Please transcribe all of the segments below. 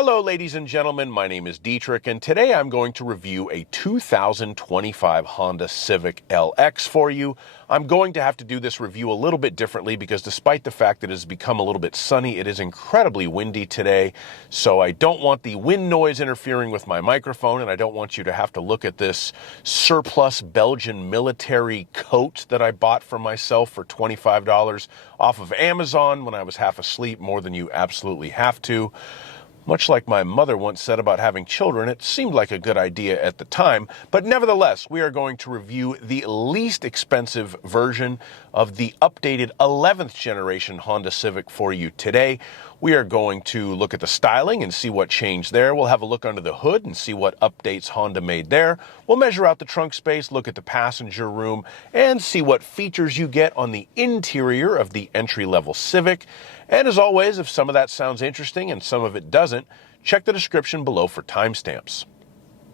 Hello, ladies and gentlemen. My name is Dietrich, and today I'm going to review a 2025 Honda Civic LX for you. I'm going to have to do this review a little bit differently because despite the fact that it has become a little bit sunny, it is incredibly windy today. So I don't want the wind noise interfering with my microphone, and I don't want you to have to look at this surplus Belgian military coat that I bought for myself for $25 off of Amazon when I was half asleep, more than you absolutely have to. Much like my mother once said about having children, it seemed like a good idea at the time, but nevertheless, we are going to review the least expensive version of the updated 11th generation Honda Civic for you today. We are going to look at the styling and see what changed there. We'll have a look under the hood and see what updates Honda made there. We'll measure out the trunk space, look at the passenger room, and see what features you get on the interior of the entry-level Civic. And as always, if some of that sounds interesting and some of it doesn't, check the description below for timestamps.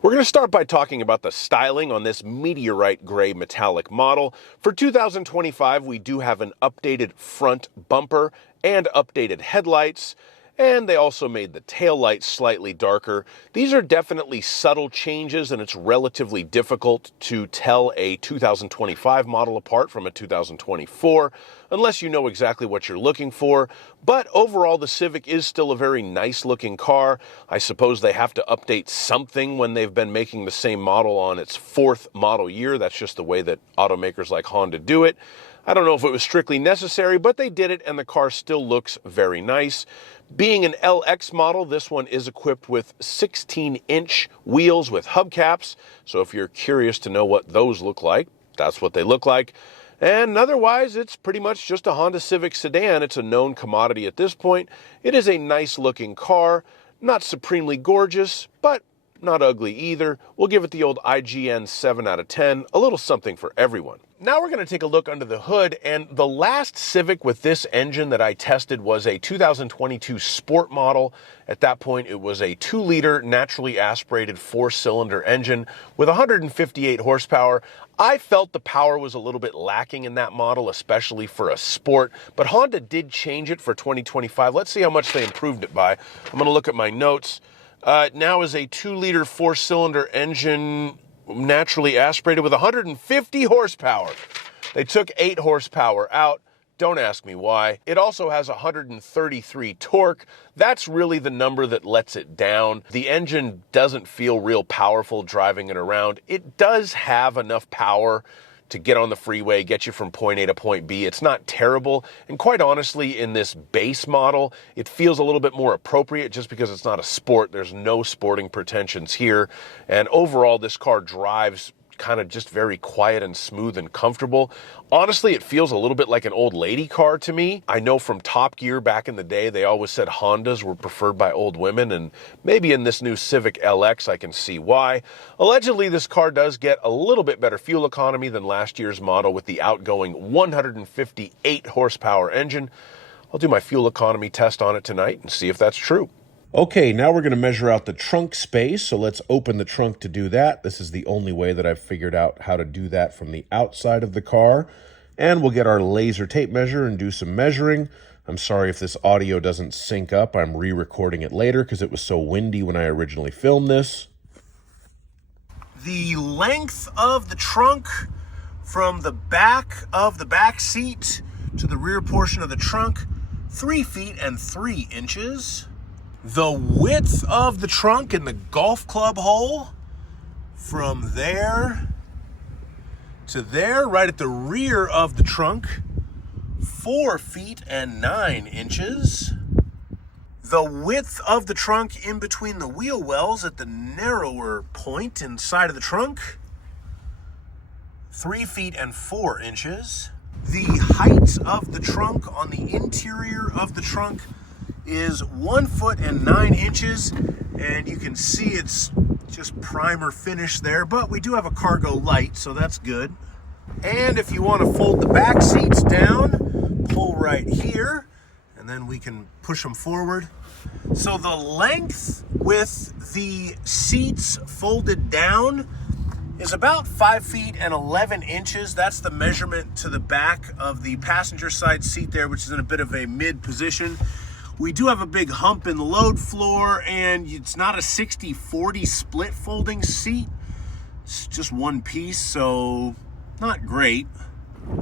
We're going to start by talking about the styling on this meteorite gray metallic model. For 2025, we do have an updated front bumper and updated headlights, and they also made the taillights slightly darker. These are definitely subtle changes, and it's relatively difficult to tell a 2025 model apart from a 2024, unless you know exactly what you're looking for. But overall, the Civic is still a very nice-looking car. I suppose they have to update something when they've been making the same model on its fourth model year. That's just the way that automakers like Honda do it. I don't know if it was strictly necessary, but they did it, and the car still looks very nice. Being an LX model, this one is equipped with 16-inch wheels with hubcaps, so if you're curious to know what those look like, that's what they look like. And otherwise, it's pretty much just a Honda Civic sedan. It's a known commodity at this point. It is a nice-looking car, not supremely gorgeous, but not ugly either. We'll give it the old IGN 7 out of 10, a little something for everyone. Now we're going to take a look under the hood, and the last Civic with this engine that I tested was a 2022 Sport model. At that point, it was a 2-liter naturally aspirated 4-cylinder engine with 158 horsepower. I felt the power was a little bit lacking in that model, especially for a Sport, but Honda did change it for 2025. Let's see how much they improved it by. I'm going to look at my notes. Now is a 2-liter 4-cylinder engine naturally aspirated with 150 horsepower. They took 8 horsepower out. Don't ask me why. It also has 133 torque. That's really the number that lets it down. The engine doesn't feel real powerful driving it around. It does have enough power to get on the freeway, get you from point A to point B. It's not terrible, and quite honestly, in this base model, it feels a little bit more appropriate just because it's not a Sport. There's no sporting pretensions here, and overall, this car drives kind of just very quiet and smooth and comfortable. Honestly, it feels a little bit like an old lady car to me. I know from Top Gear back in the day, they always said Hondas were preferred by old women, and maybe in this new Civic LX, I can see why. Allegedly, this car does get a little bit better fuel economy than last year's model with the outgoing 158 horsepower engine. I'll do my fuel economy test on it tonight and see if that's true. Okay, now we're going to measure out the trunk space, so let's open the trunk to do that. This is the only way that I've figured out how to do that from the outside of the car. And we'll get our laser tape measure and do some measuring. I'm sorry if this audio doesn't sync up. I'm re-recording it later because it was so windy when I originally filmed this. The length of the trunk from the back of the back seat to the rear portion of the trunk, 3 feet and 3 inches. The width of the trunk in the golf club hole from there to there, right at the rear of the trunk, 4 feet and 9 inches. The width of the trunk in between the wheel wells at the narrower point inside of the trunk, 3 feet and 4 inches. The height of the trunk on the interior of the trunk is 1 foot and 9 inches, and you can see it's just primer finish there, but we do have a cargo light, so that's good. And if you want to fold the back seats down, pull right here, and then we can push them forward. So the length with the seats folded down is about 5 feet and 11 inches. That's the measurement to the back of the passenger side seat there, which is in a bit of a mid position. We do have a big hump in the load floor, and it's not a 60-40 split folding seat. It's just one piece, so not great.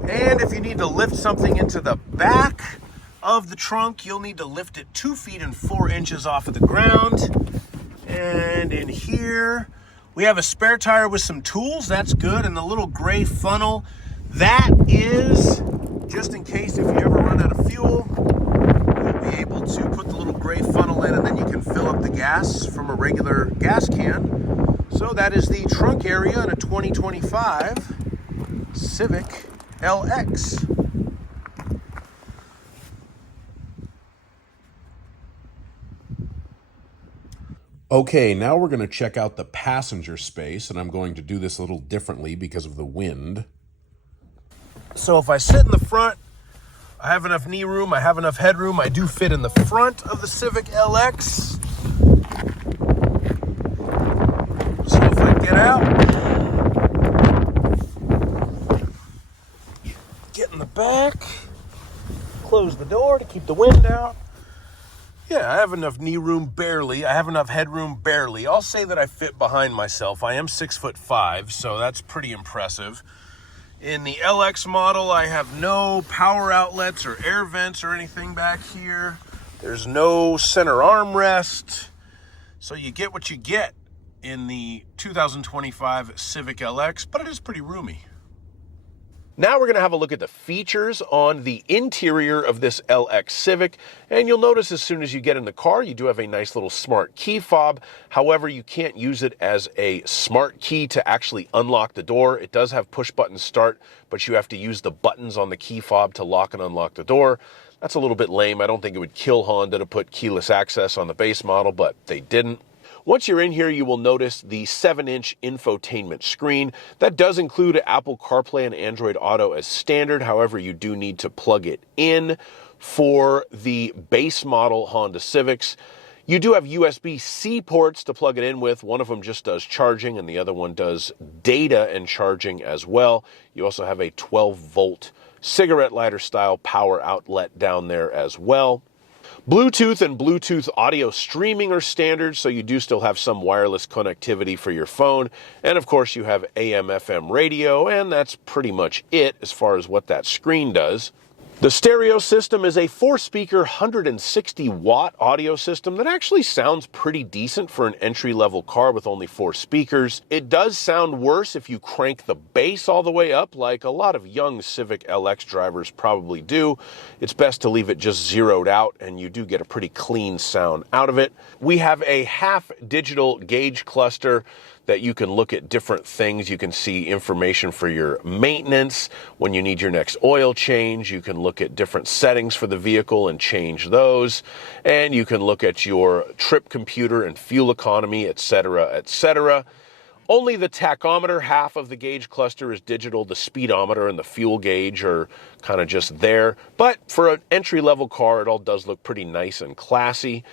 And if you need to lift something into the back of the trunk, you'll need to lift it 2 feet and 4 inches off of the ground. And in here, we have a spare tire with some tools. That's good. And the little gray funnel, that is just in case if you ever run out of fuel, you'll be able to put the little gray funnel in, and then you can fill up the gas from a regular gas can. So that is the trunk area in a 2025 Civic LX. Okay, now we're going to check out the passenger space, and I'm going to do this a little differently because of the wind. So if I sit in the front, I have enough knee room, I have enough headroom. I do fit in the front of the Civic LX. So if I get out, get in the back, close the door to keep the wind out. Yeah, I have enough knee room barely. I have enough headroom barely. I'll say that I fit behind myself. I am 6'5", so that's pretty impressive. In the LX model, I have no power outlets or air vents or anything back here. There's no center armrest. So you get what you get in the 2025 Civic LX, but it is pretty roomy. Now we're going to have a look at the features on the interior of this LX Civic, and you'll notice as soon as you get in the car, you do have a nice little smart key fob. However, you can't use it as a smart key to actually unlock the door. It does have push button start, but you have to use the buttons on the key fob to lock and unlock the door. That's a little bit lame. I don't think it would kill Honda to put keyless access on the base model, but they didn't. Once you're in here, you will notice the 7-inch infotainment screen. That does include Apple CarPlay and Android Auto as standard. However, you do need to plug it in for the base model Honda Civics. You do have USB-C ports to plug it in with. One of them just does charging, and the other one does data and charging as well. You also have a 12-volt cigarette lighter style power outlet down there as well. Bluetooth and Bluetooth audio streaming are standard, so you do still have some wireless connectivity for your phone. And of course, you have AM/FM radio, and that's pretty much it as far as what that screen does. The stereo system is a 4-speaker, 160-watt audio system that actually sounds pretty decent for an entry-level car with only 4 speakers. It does sound worse if you crank the bass all the way up, like a lot of young Civic LX drivers probably do. It's best to leave it just zeroed out, and you do get a pretty clean sound out of it. We have a half-digital gauge cluster that you can look at different things. You can see information for your maintenance, when you need your next oil change. You can look at different settings for the vehicle and change those. And you can look at your trip computer and fuel economy, etc., etc. Only the tachometer half of the gauge cluster is digital. The speedometer and the fuel gauge are kind of just there. But for an entry-level car, it all does look pretty nice and classy.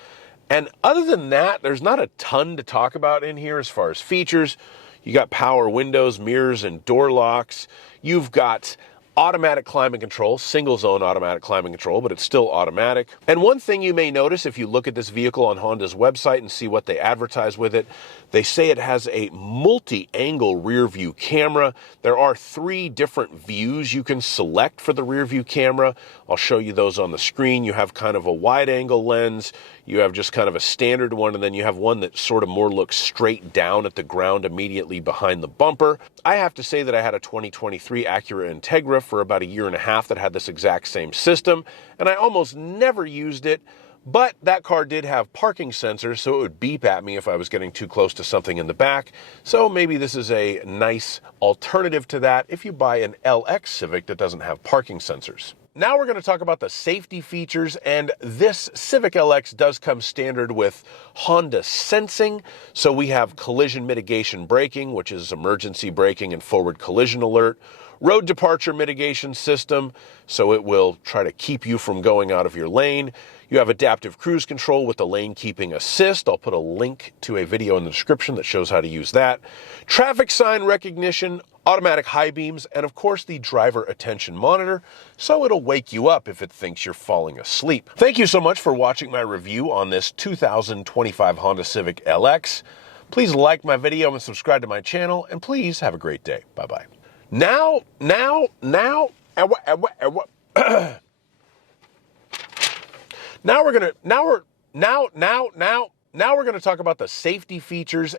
And other than that, there's not a ton to talk about in here as far as features. You got power windows, mirrors, and door locks. You've got automatic climate control, single zone automatic climate control, but it's still automatic. And one thing you may notice if you look at this vehicle on Honda's website and see what they advertise with it, they say it has a multi-angle rear view camera. There are 3 different views you can select for the rear view camera. I'll show you those on the screen. You have kind of a wide angle lens. You have just kind of a standard one, and then you have one that sort of more looks straight down at the ground immediately behind the bumper. I have to say that I had a 2023 Acura Integra for about a year and a half that had this exact same system, and I almost never used it, but that car did have parking sensors, so it would beep at me if I was getting too close to something in the back. So maybe this is a nice alternative to that if you buy an LX Civic that doesn't have parking sensors. Now we're going to talk about the safety features, and this Civic LX does come standard with Honda Sensing. So we have collision mitigation braking, which is emergency braking and forward collision alert, road departure mitigation system, so it will try to keep you from going out of your lane. You have adaptive cruise control with the lane keeping assist. I'll put a link to a video in the description that shows how to use that. Traffic sign recognition, automatic high beams, and of course the driver attention monitor, so it'll wake you up if it thinks you're falling asleep. Thank you so much for watching my review on this 2025 Honda Civic LX. Please like my video and subscribe to my channel, and please have a great day. Bye-bye. Now we're gonna talk about the safety features